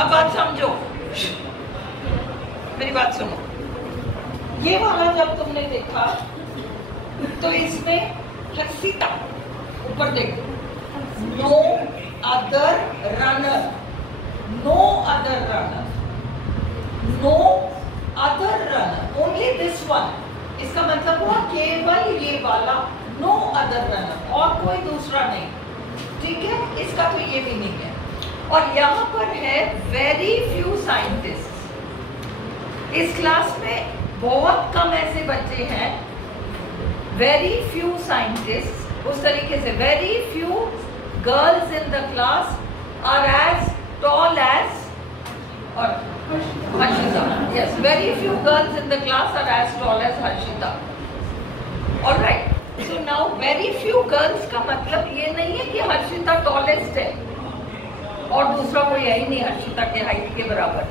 अब बात समझो, मेरी बात सुनो। ये वाला जब तुमने देखा तो इसमें हर्षिता ऊपर देखो, no other runner, no other runner, no other runner, only this one. इसका मतलब हुआ केवल ये वाला, नो अदर रनर, और कोई दूसरा नहीं। ठीक है, इसका तो ये भी नहीं है। और यहाँ पर है वेरी फ्यू साइंटिस्ट। इस क्लास में बहुत कम ऐसे बच्चे हैं, वेरी फ्यू साइंटिस्ट। उस तरीके से very few girls in the class are as tall as और Harshita. Yes, very few girls in the class are as tall as Harshita. All right. So now very few girls का मतलब ये नहीं है कि हर्षिता टॉलेस्ट है और दूसरा कोई है ही नहीं हर्षिता के हाइट के बराबर।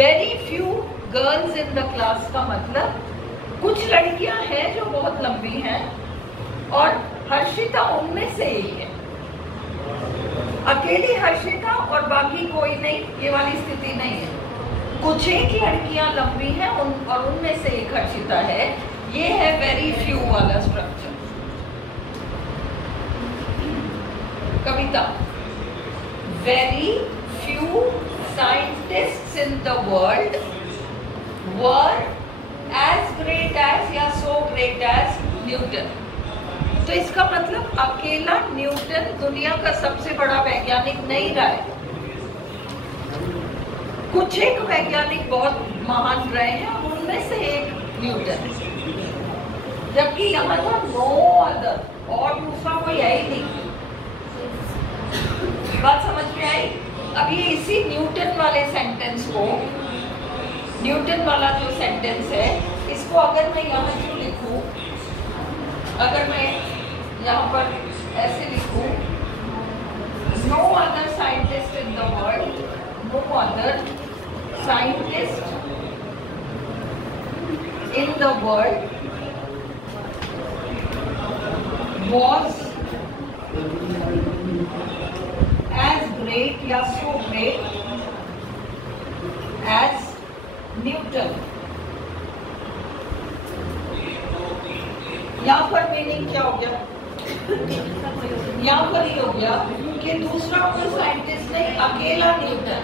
Very few girls in the class का मतलब कुछ लड़कियां हैं जो बहुत लंबी हैं और हर्षिता उनमें से ही है। अकेली हर्षिता और बाकी कोई नहीं, ये वाली स्थिति नहीं है। कुछ एक लड़कियां लंबी हैं और उनमें से एक हर्षिता है। ये है वेरी फ्यू वाला structure. Kavita, very few scientists in the world were as great as या सो ग्रेट एज न्यूटन। तो इसका मतलब अकेला न्यूटन दुनिया का सबसे बड़ा वैज्ञानिक नहीं रहा है। कुछ एक वैज्ञानिक बहुत महान रहे हैं, उनमें से एक न्यूटन। जबकि यहाँ था नो अदर, और दूसरा कोई है ही नहीं। बात समझ में आई? अब ये इसी न्यूटन वाले सेंटेंस को, न्यूटन वाला जो सेंटेंस है, इसको अगर मैं यहाँ क्यों लिखूं, अगर मैं यहाँ पर ऐसे लिखूं, no other scientist in the world, no other scientist in the world was as great या so great as Newton। यहाँ पर मीनिंग क्या हो गया? यहाँ पर ही हो गया कि दूसरा कोई साइंटिस्ट नहीं, अकेला न्यूटन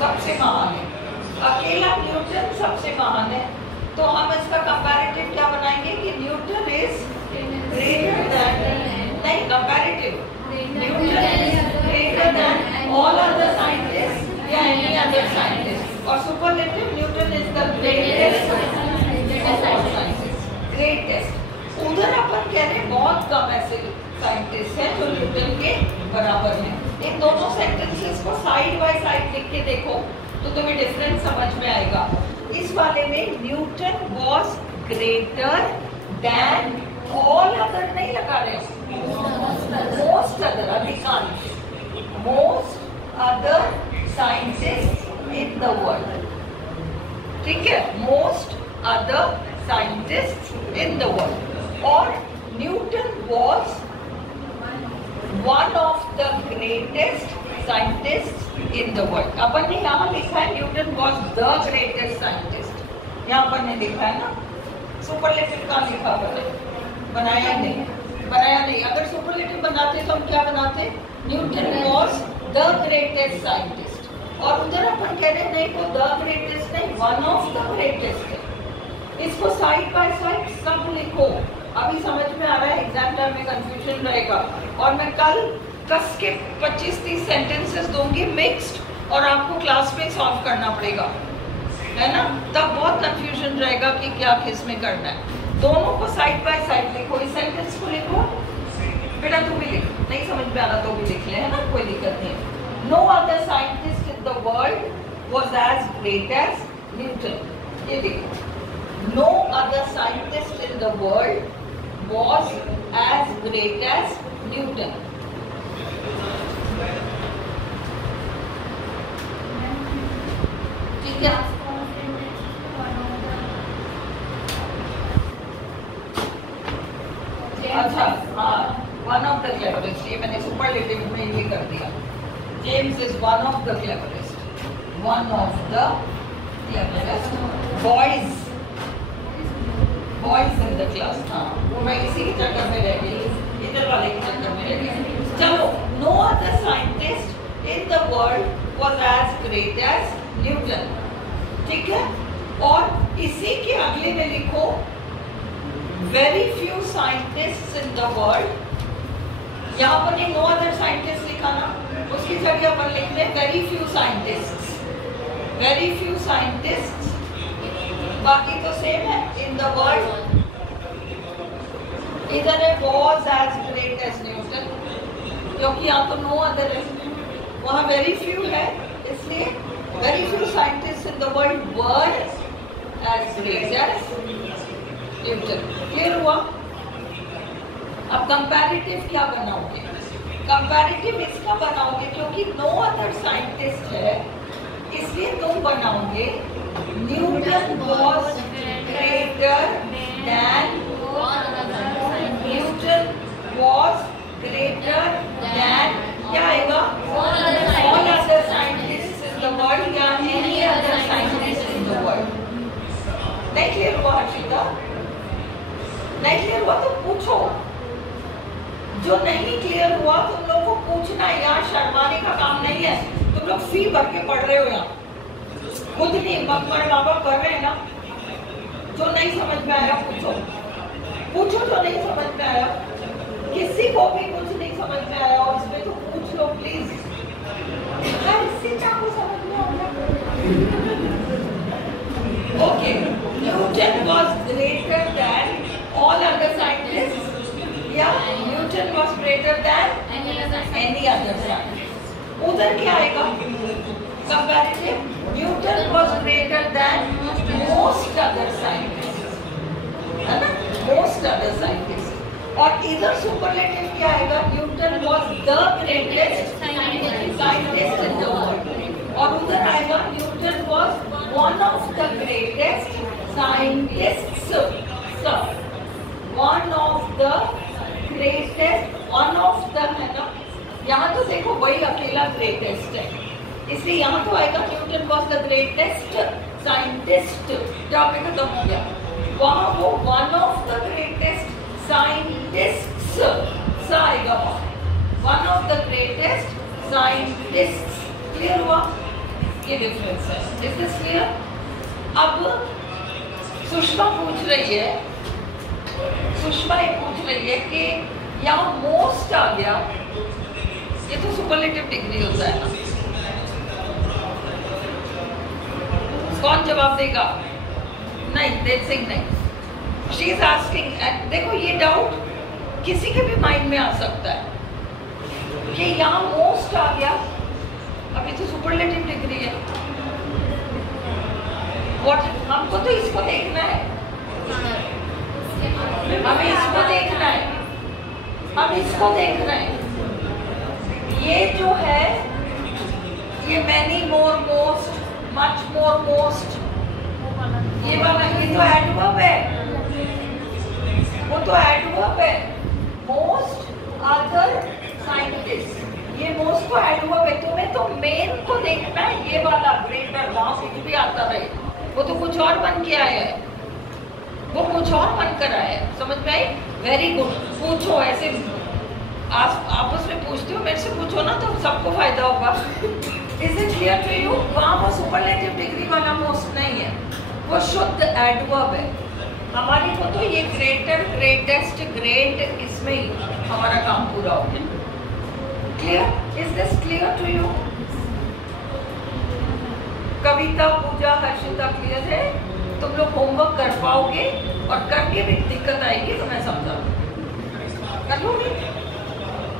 सबसे महान है। अकेला न्यूटन सबसे महान है। तो हम इसका कंपैरेटिव क्या बनाएंगे कि न्यूटन इज ग्रेटर देन, नहीं comparative, Newton is greater than all other scientist या एनी अदर साइंटिस्ट। और superlative, Newton is the greatest of all scientist, greatest. उधर अपन कह रहे हैं बहुत कम ऐसे साइंटिस्ट हैं जो न्यूटन के बराबर हैं। इन दोनों सेंटेंसेस को साइड बाय साइड लिख के देखो तो तुम्हें डिफरेंस समझ में आएगा। इस वाले में Newton was greater than all other नहीं लगा रहे हो, मोस्ट अदर, अधिकांश, most other scientist in the world. ठीक है, most other scientist in the world. और Newton was one of the greatest scientist in the world. अपन ने यहाँ लिखा है Newton was the greatest scientist, यहाँ अपन ने लिखा है ना। सुपरलेटिव का लिखा है, बनाया नहीं, बनाया नहीं। अगर सुपरलेटिव बनाते तो हम क्या बनाते? Newton was the greatest scientist. और उधर अपन कह रहे नहीं, वो द ग्रेटेस्ट नहीं, वन ऑफ द ग्रेटेस्ट है। इसको साइड बाय साइड सब लिखो। अभी समझ में आ रहा है, एग्जाम टाइम में कंफ्यूजन रहेगा। और मैं कल कस के 25-30 सेंटेंसेस दूंगी मिक्स्ड, और आपको क्लास में सॉल्व करना पड़ेगा, है ना? तब बहुत कंफ्यूजन रहेगा कि क्या किस में करना है। दोनों को साइड बाय साइड लिखो। इस सेंटेंस को लिखो, बेटा तू भी लिख, नहीं समझ में आ रहा तो भी लिख ले, है ना, कोई दिक्कत नहीं है। No other scientist in the world was as great as Newton. ये देखो, no other scientist in the world was as great as Newton। ठीक है, अच्छा हाँ, वन ऑफ द ग्रेटेस्ट, ये मैंने सुपरलेटिव में ये कर दिया। James is one of the cleverest. One of the cleverest boys in the class. हाँ, वो मैं इसी के चक्कर में रह गई, इधर वाले के चक्कर में रह गई। चलो, no other scientist in the world was as great as Newton. ठीक है? और इसी के अगले में लिखो very few scientists in the world. यहाँ पर ये no other scientists लिखा ना, उसकी जगह पर लिख लें very few scientists. Very few scientists. बाकी तो सेम है in the world. इधर है was as great as Newton, क्योंकि यहाँ तो no other है, वहाँ very few है, इसलिए very few scientists in the world were as great as Newton. Clear हुआ? अब कंपैरेटिव क्या बनाओगे? कंपैरेटिव इसका बनाओगे क्योंकि नो अदर साइंटिस्ट है, इसलिए तुम बनाओगे Newton was greater than, Newton was greater than, क्या आएगा? All other scientist in the world या any other scientist in the world. नहीं क्लियर हुआ हर्षिता? नहीं क्लियर हुआ तो पूछो, जो नहीं क्लियर हुआ तुम लोग को पूछना है, यहाँ शर्माने का काम नहीं है। तुम लोग फी भर के पढ़ रहे हो, यहाँ खुद नहीं माँ बाप कर रहे हैं ना। जो नहीं समझ में आया पूछो, पूछो जो नहीं समझ में आया, किसी को भी कुछ नहीं समझ में आया और इसमें तो पूछ लो प्लीज। इससे क्या को समझ में आया? Okay, Newton was greater than all other scientists, या Newton was greater than any other scientist. उधर क्या आएगा? Comparative, Newton was greater than most other scientists, है ना? Most other scientists. और इधर सुपरलेटिव क्या आएगा? Newton was the greatest scientist in the world. और उधर आएगा Newton was one of the greatest scientists, one of the greatest, one of the, है ना? यहाँ तो देखो वही अकेला ग्रेटेस्ट है, इसलिए यहाँ तो आएगा Newton was the greatest scientist, जहाँ पे खत्म हो गया। वहाँ वो one of the greatest scientists आएगा, one of the greatest scientists. Clear हुआ? ये डिफरेंस है। Is this clear? अब सुषमा पूछ रही है, सुषमा ये पूछ रही है कि यहाँ मोस्ट आ गया, ये तो सुपरलेटिव डिग्री होता है ना, कौन जवाब देगा? नहीं, देव सिंह नहीं। शी इज आस्किंग, देखो ये डाउट किसी के भी माइंड में आ सकता है कि यहाँ मोस्ट आ गया, अभी तो सुपरलेटिव डिग्री है। व्हाट, हमको तो इसको देखना है, हमें इसको देखना है, हम इसको देख रहे हैं। ये जो है ये many more most, much more most, ये वाला, ये तो एडवर्ब है, वो तो एडवर्ब है। मोस्ट अदर साइंटिस्ट, ये मोस्ट तो एडवर्ब है। तुम्हें तो मेन को देखना है, ये वाला ग्रेटर, वहां कुछ भी आता रहे, वो तो कुछ और बन के आया है, वो कुछ और बनकर आया है। समझ में आई? Very good. पूछो, ऐसे आपस में पूछते हो, मेरे से पूछो ना तो सबको फायदा होगा। Is it clear to you? वहाँ वो सुपरलेटिव डिग्री वाला मोस्ट नहीं है, वो शुद्ध एडवर्ब है। हमारी को तो ये ग्रेटर, ग्रेटेस्ट, ग्रेट, इसमें ही हमारा काम पूरा हो गया। Clear? Is this clear to you? Kavita, Pooja, Harshita clear है? तुम लोग होमवर्क कर पाओगे और करके भी दिक्कत आएगी तो मैं समझा कर लोगे।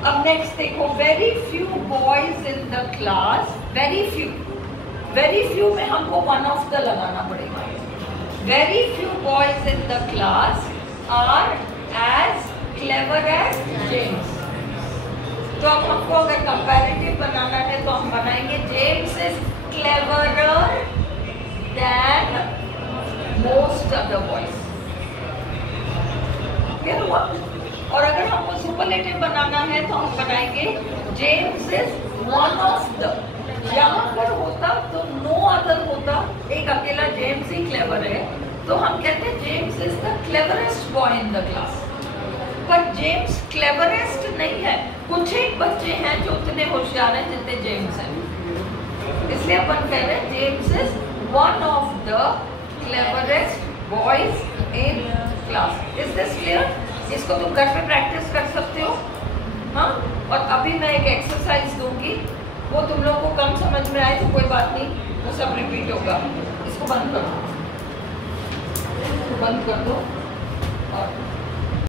अब नेक्स्ट देखो, very few boys in the class, very few में हमको वन ऑफ द लगाना पड़ेगा। Very few boys in the class are as clever as James. तो अब हमको अगर कंपैरेटिव बनाना है तो हम बनाएंगे James is cleverer than most other boys. Clear हुआ? और अगर हमको सुपरलेटिव बनाना है तो हम बनाएंगे James is one of the, यहाँ पर होता तो नो अदर होता, एक अकेला जेम्स ही क्लेवर है तो हम कहते हैं James is the cleverest boy in the class. पर जेम्स क्लेवरेस्ट नहीं है, कुछ एक बच्चे हैं जो उतने होशियार हैं जितने जेम्स हैं, इसलिए अपन कह रहे हैं James is one of the cleverest boys in class. Is this clear? इसको तुम घर पे प्रैक्टिस कर सकते हो। हाँ, और अभी मैं एक एक्सरसाइज दूंगी, वो तुम लोगों को कम समझ में आए तो कोई बात नहीं, वो सब रिपीट होगा। इसको बंद कर दो, बंद कर दो और